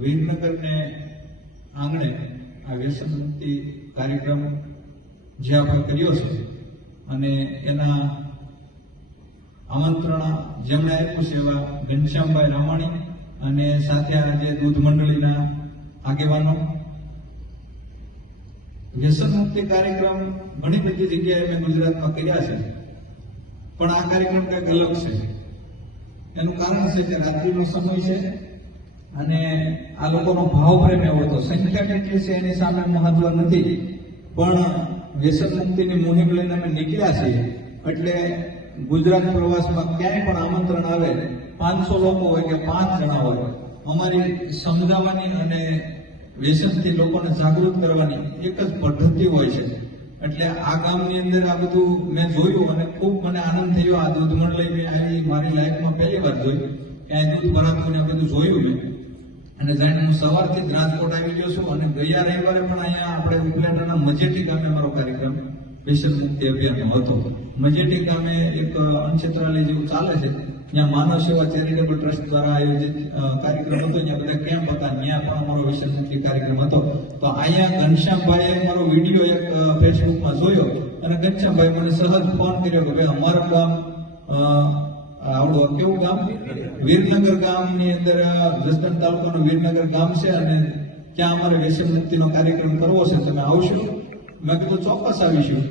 વીરનગરને આંગણે આ વ્યસન કાર્યક્રમ જે આપણે કર્યો છે અને એના આમંત્રણ જેમણે આપ્યું છે એવા ઘનશ્યામભાઈ રામાણી અને સાથે આજે દૂધ મંડળીના આગેવાનો. વ્યસન મુક્તિ કાર્યક્રમ ઘણી બધી જગ્યાએ મેં ગુજરાતમાં કર્યા છે, પણ આ કાર્યક્રમ કંઈક અલગ છે. એનું કારણ છે કે રાત્રિનો સમય છે અને આ લોકોનો ભાવ પ્રેમ એવો હતો. સંખ્યા કેટલી છે એની સામે મહત્વ નથી. પણ વ્યસન મુક્તિની મુહિમ લઈને અમે નીકળ્યા છીએ. એટલે ગુજરાત પ્રવાસમાં ક્યાંય પણ આમંત્રણ આવે, પાંચસો લોકો હોય કે પાંચ જણા હોય, અમારી સમજાવવાની અને વ્યસનથી લોકોને જાગૃત કરવાની એક જ પદ્ધતિ હોય છે. એટલે આ ગામની અંદર આ બધું મેં જોયું અને ખૂબ મને આનંદ થયો. આ દૂધ મંડળી મેં આવી મારી લાઈફમાં પહેલી વાર જોયું ક્યાંય દૂધ ભરાતું આ બધું જોયું મેં. અને જાણે હું સવારથી જ રાજકોટ આવી ગયો છું અને ગયા રવિવારે પણ અહીંયા આપણે ઉપલેટાના મજેટી ગામે મારો કાર્યક્રમ વ્યસન મુક્તિ અભિયાન હતો. મજેટી ગામે એક અનક્ષેત્રાલય જેવું ચાલે છે. ત્યાં માનવ સેવા ચેરિટેબલ ટ્રસ્ટ દ્વારા આયોજિત કાર્યક્રમ હતો. ત્યાં બધા કેમ્પ હતા. ત્યાં પણ અમારો વ્યસન મુક્તિ કાર્યક્રમ હતો. તો અહીંયા ઘનશ્યામભાઈએ મારો વીડિયો એક ફેસબુકમાં જોયો અને ઘનશ્યામભાઈ મને સહજ ફોન કર્યો કે ભાઈ અમારું ગામ આવડું કેવું ગામ? વીરનગર ગામની અંદર જસદણ તાલુકાનું વીરનગર ગામ છે અને ત્યાં અમારે વ્યસન મુક્તિનો કાર્યક્રમ કરવો છે, તમે આવશો? મેં કીધું ચોક્કસ આવીશું.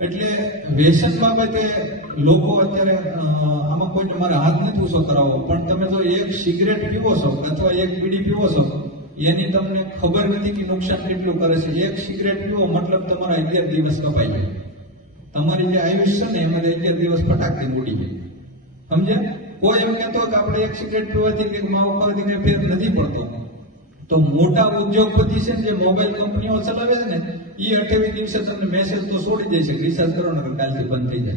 એટલે વ્યસન બાબતે લોકો અત્યારે આમાં કોઈને મારે હાથ નથી ઊંચો કરાવવો, પણ તમે જો એક સિગરેટ પીવો છો, અથવા એક બીડી પીવો છો એની તમને ખબર નથી કે નુકસાન કેટલું કરે છે. એક સિગરેટ પીવો, મતલબ તમારા અગિયાર દિવસ કપાઈ જાય. તમારી જે આયુષ્ય ને, એમાં અગિયાર દિવસ ફટાકથી ઉડી જાય સમજ્યા? કોઈ એમ કહેતો કે આપણે એક સિગરેટ પીવાથી કે માવો ખાવાથી કઈ ફેર નથી પડતો. તો મોટા ઉદ્યોગપતિ છે જે મોબાઈલ કંપનીઓ ચલાવે છે ને એ અઠેવી દિવસે તમને મેસેજ તો છોડી દે છે રિચાર્જ કરો ને કાલથી બંધ થઈ જાય.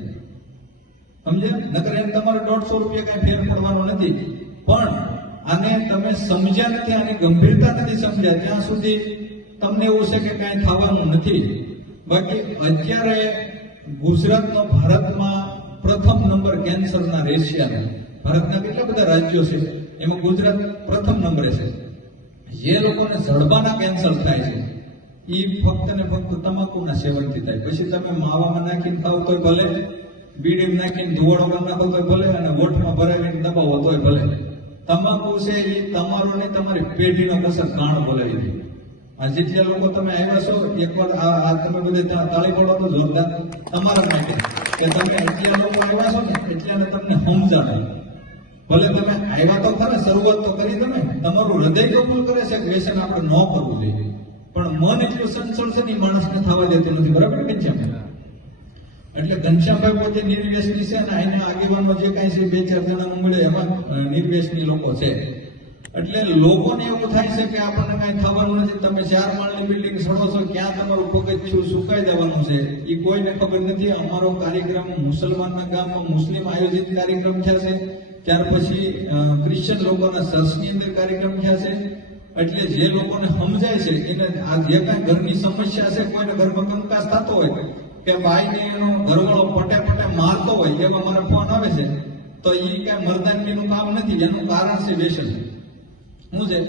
સમજ્યા? નકર એમ તમારે દોઢસો રૂપિયા કઈ ફેર પડવાનો નથી. પણ આને તમે સમજ્યા નથી આની ગંભીરતા નથી સમજ્યા ત્યાં સુધી તમને એવું છે કે કાંઈ થવાનું નથી. બાકી અત્યારે ગુજરાતનો ભારતમાં પ્રથમ નંબર કેન્સરના રેશિયાનો ભારતના કેટલા બધા રાજ્યો છે, એમાં ગુજરાત પ્રથમ નંબરે છે. જે લોકોને જડબાના કેન્સર થાય છે એ ફક્ત ને ફક્ત તમાકુના સેવનથી થાય. પછી તમે માવામાં નાખીને ખાવ તોય ભલે, બીડીમાં નાખીને ધુવાડોમાં નાખો તોય ભલે, અને વોટમાં ભરાવીને દબાવો તોય ભલે. તમાકુ છે એ તમારો ને તમારી પેઢીનો કસર કાણ બોલાવી દે આ જેટલા લોકો તમે આવ્યા છો એકવાર આ તમે બધે તાળી પડો તો જોરદાર. તમારા માટે. કે તમે એટલા લોકો આવ્યા છો ને એટલા તમને સમજાવે. ભલે તમે આવ્યા તો ખરા, શરૂઆત તો કરી તમે. તમારું હૃદય કબૂલ કરે છે કે વ્યસન આપણે ન કરવું જોઈએ. પણ મન એટલું સંસળ છે ને માણસને થવા દેતું નથી. બરાબર કે છે એટલે ઘનશ્યામભાઈ પોતે નિર્વેશની છે અને અહીંના આગેવાનો જે કાંઈ છે, બે ચાર જણા મળે એમાં નિર્વેશની લોકો છે. એટલે લોકોને એવું થાય છે કે આપણને કાંઈ ખબર નથી, તમે ચાર માળની બિલ્ડિંગ છોડો છો, ક્યાં તમારું પગથિયું સુકાઈ દેવાનું છે? એ કોઈને ખબર નથી. અમારો કાર્યક્રમ મુસલમાનના ગામમાં મુસ્લિમ આયોજિત કાર્યક્રમ થયા છે. ત્યાર પછી ક્રિશ્ચિયન લોકોના ચર્ચની અંદર કાર્યક્રમ થયા છે. એટલે જે લોકોને સમજાય છે, એને આ જે કાંઈ ઘરની સમસ્યા છે, કોઈને ઘરમાં કંકાસ થતો હોય કે ભાઈને ઘરવાળો પટે પટે મારતો હોય, એવા મારા ફોન આવે છે, તો એ કાંઈ મરદાનગીનું કામ નથી, એનું કારણ છે વ્યસન શું છે?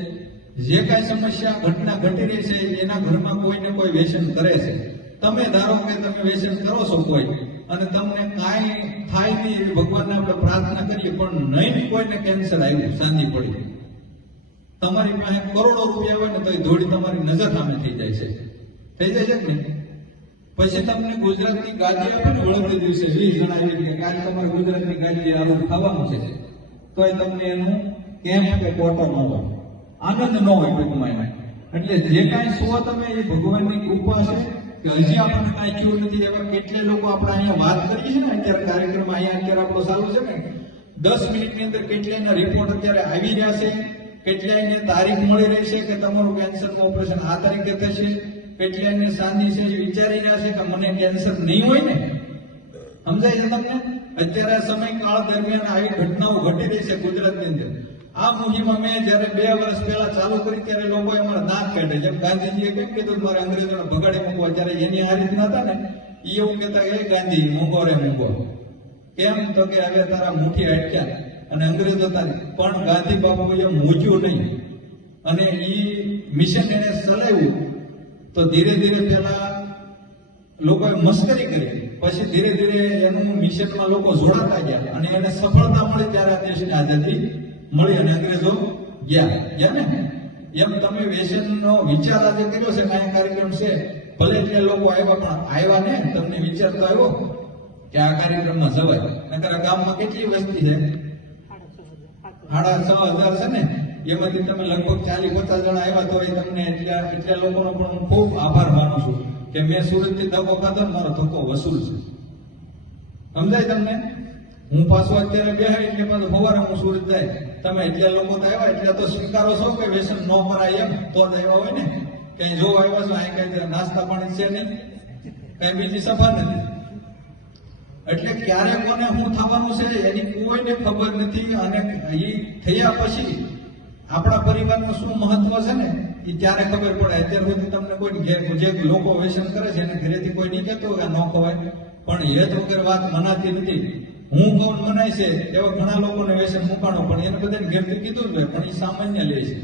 જે કાંઈ સમસ્યા, ઘટના ઘટી રહી છે, એના ઘરમાં કોઈને કોઈ વ્યસન કરે છે. તમે ધારો કે તમે વ્યસન કરો છો કોઈ, અને તમને કાંઈ થાય નહીં એવી ભગવાનને આપણે પ્રાર્થના કરીએ, પણ નહીં કોઈને કેન્સર આવ્યું શાંતિ પડી. તમારી પાસે કરોડો રૂપિયા હોય ને તો એ ધોળી તમારી નજર સામે થઈ જાય છે. થઈ જાય છે નહીં? પછી તમને ગુજરાતની ગાદી આપે ને વળગતી દિવસે વીસ જણાવી કે કાલે તમારે ગુજરાતની ગાદી આવું ખાવાનું છે. તો એ તમને એનું કેમ કે કોટો ન હોય આનંદ ન હોય ટૂંકમાં એમાં. એટલે જે કાંઈ સો તમે એ ભગવાનની કૃપા છે કે હજી આપણને કાંઈ થયું નથી. એવા કેટલે લોકો આપણે અહીંયા વાત કરીએ છીએ ને અત્યારે કાર્યક્રમ અહીંયા અત્યારે આપણો ચાલુ છે ને. દસ મિનિટની અંદર કેટલાયના રિપોર્ટ અત્યારે આવી રહ્યા છે. કેટલાયને તારીખ મળી રહી છે કે તમારું કેન્સરનું ઓપરેશન આ તારીખે થશે. કેટલાયને સાંધી છે વિચારી રહ્યા છે કે મને કેન્સર નહીં હોય ને. સમજાય છે તમને? અત્યારે આ સમયકાળ દરમિયાન આવી ઘટનાઓ ઘટી રહી છે ગુજરાતની અંદર. આ મુહિમ અમે જયારે બે વર્ષ પહેલા ચાલુ કરી ત્યારે લોકો અમારા દાંત કાઢે જેમ ગાંધીજીએ કેમ કીધું મારે અંગ્રેજોને ભગાડી મૂકવા? જ્યારે એની આ રીતના હતા ને એ એવું કહેતા કે, "એ ગાંધી, મૂકો રે, મૂકો. કેમ? તો કે, હવે તારા મુઠ્ઠી અટક્યા. અને અંગ્રેજો તારી, પણ ગાંધી બાપુએ મૂક્યું નહીં. અને એ મિશન એને ચલાવ્યું તો ધીરે ધીરે પેલા લોકોએ મસ્કરી કરી. પછી ધીરે ધીરે એનું મિશનમાં લોકો જોડાતા ગયા અને એને સફળતા મળી ત્યારે આ દેશને આઝાદી મળી અને અંગ્રેજો ગયા. ગયા ને? એમ તમે વ્યસનનો વિચાર આજે કર્યો છે કાંઈ કાર્યક્રમ છે. ભલે એટલે લોકો આવ્યા પણ આવ્યા ને? તમને વિચાર તો આવ્યો કે આ કાર્યક્રમમાં જવાય. નકર ગામમાં કેટલી વસ્તી છે? સાડા છ હજાર છે ને? એમાંથી તમે લગભગ ચાલીસ પચાસ જણા આવ્યા તો એ તમને એટલા એટલા લોકોનો પણ હું ખૂબ આભાર માનું છું કે મેં સુરતથી ધક્કો ખાધો મારો ધક્કો વસૂલ છે. સમજાય તમને? હું પાછો અત્યારે બે એટલે પાછું સવારે હું સુરત જાય. તમે એટલા લોકો તો આવ્યા, એટલે તો સ્વીકારો છો કે વ્યસન ન કરાય એમ? તો જ આવ્યા હોય ને? કઈ જો આવ્યા છો અહીં કઈ નાસ્તા પાણી છે નહીં? કઈ બીજી સફા નથી? એટલે ક્યારે કોને શું થવાનું છે એની કોઈને ખબર નથી અને એ થયા પછી આપણા પરિવારનું શું મહત્વ છે ને, એ ત્યારે ખબર પડે? અત્યાર સુધી તમને કોઈ ઘેર જે લોકો વ્યસન કરે છે એને ઘરેથી કોઈ નહીં કહેતો કે ન ખવાય. પણ હેત વગર વાત મનાતી નથી. હું કહું મનાય છે, એવા ઘણા લોકોને વ્યસન મૂકાણો, પણ એને બધાને ઘેરથી કીધું જ પણ એ સામાન્ય લે છે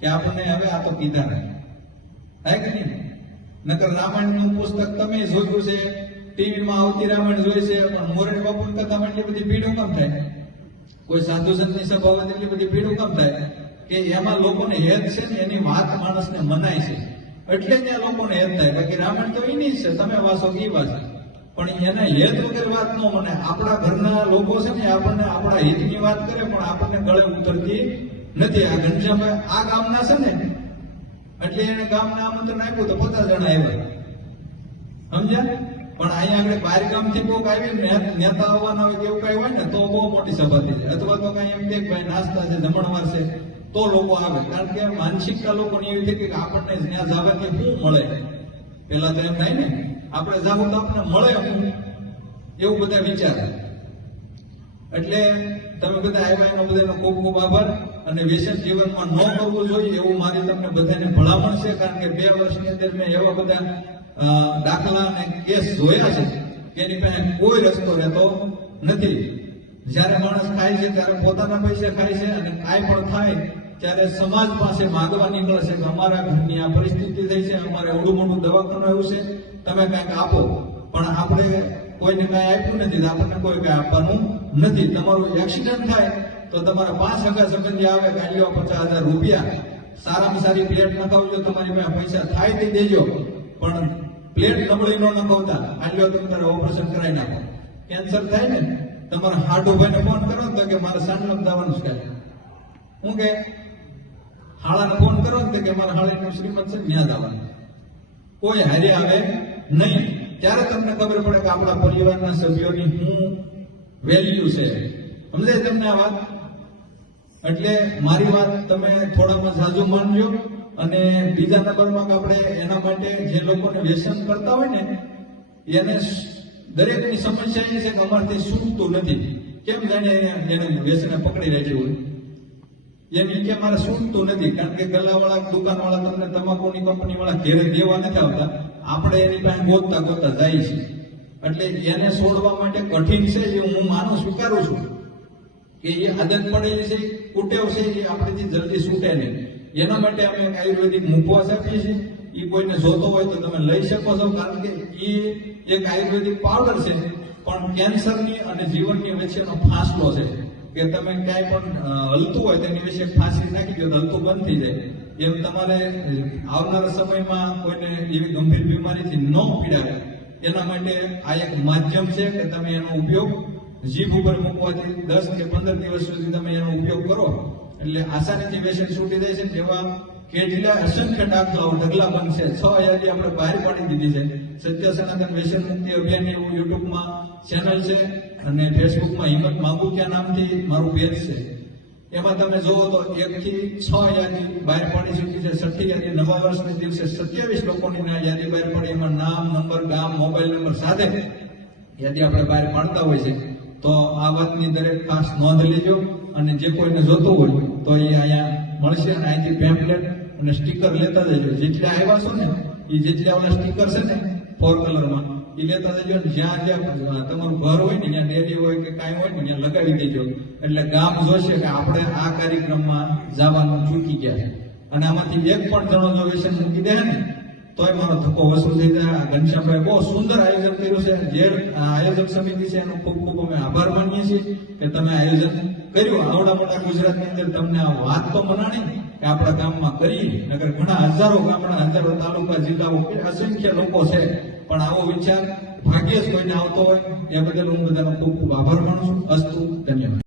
કે આપણને હવે આ તો કીધા નહીં હે કે નહીં? નકર રામાયણનું પુસ્તક તમે જોયું છે, ટીવીમાં આવતી રામાયણ જોઈ છે, પણ મોરણી બાપુ કથામાં એટલી બધી ભીડો કેમ થાય. કોઈ સાધુ સંતની સભા એટલી બધી ભીડો કેમ થાય. કે એમાં લોકોને હેત છે ને એની વાત માણસને મનાય છે. એટલે ત્યાં લોકોને હેત થાય. બાકી રામાયણ તો એની છે. તમે વાસો ઈ વાંચો. પણ એને હેત વગર વાત ન મને આપણા ઘરના લોકો છે ને આપણને આપણા હિતની વાત કરે, પણ આપણને ગળે ઉતરતી નથી. આ ઘનશ્યામભાઈ આ ગામના છે ને, એટલે એને ગામના આમંત્રણ આપ્યું તો પચાસ જણા આવ્યા. સમજ્યા? પણ અહીંયા આગળ બહાર ગામથી કોક આવી નેતા આવવાના હોય કે એવું કઈ હોય ને, તો બહુ મોટી સભા થઈ જાય. અથવા તો કઈ એમ કે ભાઈ નાસ્તા છે, જમણવાર છે. તો લોકો આવે. કારણ કે માનસિકતા લોકોની એવી છે કે આપણને ત્યાં કે શું મળે. પેલા તો એમ થાય ને, આપણે જાવું તો આપણને મળે શું? એવું બધા વિચારે. એટલે તમે બધા આવ્યા એનો બધાનો ખૂબ ખૂબ આભાર. અને વ્યસન જીવનમાં ન કરવું જોઈએ એવું મારી તમને બધાને ભલામણ છે. કારણ કે બે વર્ષની અંદર મેં એવા બધા દાખલા અને કેસ જોયા છે એની પાસે કોઈ રસ્તો રહેતો નથી. જ્યારે માણસ ખાય છે ત્યારે પોતાના પૈસે ખાય છે અને કાંઈ પણ થાય ત્યારે સમાજ પાસે માગવા નીકળે છે કે અમારા ઘરની આ પરિસ્થિતિ થઈ છે, અમારે અવડું મોટું દવાખાનું આવ્યું છે, તમે કાંઈક આપો. પણ આપણે કોઈને કાંઈ આપ્યું નથી આપણને કોઈ કાંઈ આપવાનું નથી. તમારું એક્સિડન્ટ થાય તો તમારા પાંચ હજાર સંબંધી આવે ગાડીઓ પચાસ હજાર રૂપિયા. સારામાં સારી પ્લેટ નખાવજો, તમારી પાસે પૈસા થાય તે દેજો. પણ પ્લેટ નબળી ન નખાવતા ગાડીઓ તમે તારે ઓપરેશન કરાવી નાખો. કેન્સર થાય ને, તમારા હાડુભાઈને ફોન કરો તો કે મારે સાંડલમ દાવાનું છે હું કે હાળાને ફોન કરો ને કે મારા હાળીનું શ્રીમત છે ત્યાં જવાનું. કોઈ હારે આવે નહીં. ત્યારે તમને ખબર પડે કે આપણા પરિવારના સભ્યોની શું વેલ્યુ છે. સમજાય તમને આ વાત? એટલે મારી વાત તમે થોડામાં સાજુ માનજો અને બીજા નંબરમાં આપણે એના માટે જે લોકોને વ્યસન કરતા હોય ને, એને દરેકની સમસ્યા એ છે કે અમારથી સૂટતું નથી. કેમ જાણે એને વ્યસને પકડી રહેતી હોય? એમ કે મારે છૂટતું નથી, કારણ કે ગલ્લાવાળા, દુકાનવાળા તમને તમાકુની કંપનીવાળા ઘેરે દેવા નથી આવતા. આપણે એની પાસે ગોતતા ગોતતા જાય છે. એટલે એને છોડવા માટે કઠિન છે એ હું માનું સ્વીકારું છું કે એ આદત પડેલી છે, કુટેવ છે, એ આપણેથી જલ્દી છૂટે નહીં. એના માટે અમે આયુર્વેદિક મૂકવા શકીએ છીએ. એ કોઈને જોતો હોય તો તમે લઈ શકો છો, કારણ કે એ એક આયુર્વેદિક પાવડર છે. પણ કેન્સરની અને જીવનની વચ્ચેનો ફાસલો છે. કે તમે ક્યાંય પણ હલતું હોય તેની વિશે ફાંસી નાખી દો હલતું બંધ થઈ જાય. એમ તમારે આવનારા સમયમાં કોઈને એવી ગંભીર બીમારીથી ન પીડાય. એના માટે આ એક માધ્યમ છે કે તમે એનો ઉપયોગ જીભ ઉપર મૂકવાથી દસ કે પંદર દિવસ સુધી તમે એનો ઉપયોગ કરો. એટલે આસાનીથી વ્યસન છૂટી જાય છે તેવા કેટલા અસંખ્ય ડાકલાઓ ઢગલા બનશે. છ યાદી આપણે બહાર પાડી દીધી છે. સત્ય સનાતન વ્યસન મુક્તિ અભિયાન એવું યુટ્યુબમાં ચેનલ છે. અને ફેસબુકમાં હિંમત માંગુકિયા નામથી મારું પેજ છે. એમાં તમે જોવો તો એક થી છ યાદી બહાર પડી ચૂકી છે. છઠ્ઠી યાદી નવા વર્ષના દિવસે સત્યાવીસ લોકોની યાદી બહાર પડી. એમાં નામ, નંબર, ગામ, મોબાઈલ નંબર સાથે યાદી આપણે બહાર પાડતા હોય છે. તો આ વાતની દરેક ખાસ નોંધ લેજો અને જે કોઈને જોતું હોય તો એ અહીંયા મળશે અને અહીંથી પેમ્પલેટ અને સ્ટીકર લેતા જજો. જેટલા આવ્યા છો ને, એ જેટલા આપણા સ્ટીકર છે ને ફોર કલરમાં લેતા જજો જ્યાં જ્યાં તમારું ઘર હોય ને ત્યાં ડેરી હોય કે કાંઈ હોય ને, ત્યાં લગાવી દેજો. એટલે ગામ જોશે કે આપણે આ કાર્યક્રમમાં જવાનું ચૂકી ગયા છે. અને આમાંથી એક પણ જણો જો વ્યસન મૂકી દે ને, તોય મારો ધક્કો વસૂલ થઈ જાય. ઘનશ્યામભાઈ બહુ સુંદર આયોજન કર્યું છે. જે આયોજક સમિતિ છે, એનો ખૂબ ખૂબ અમે આભાર માનીએ છીએ કે તમે આયોજન કર્યું. આવડા મોટા ગુજરાતની અંદર તમને આ વાત તો મનાણી કે આપણા ગામમાં કરી નગર ઘણા હજારો ગામડા, હજારો તાલુકા, જિલ્લાઓ અસંખ્ય લોકો છે પણ આવો વિચાર, ભાગ્યે જ કોઈને આવતો હોય, એ બદલ હું બધાનો ખૂબ ખૂબ આભાર માનું છું. અસ્તુ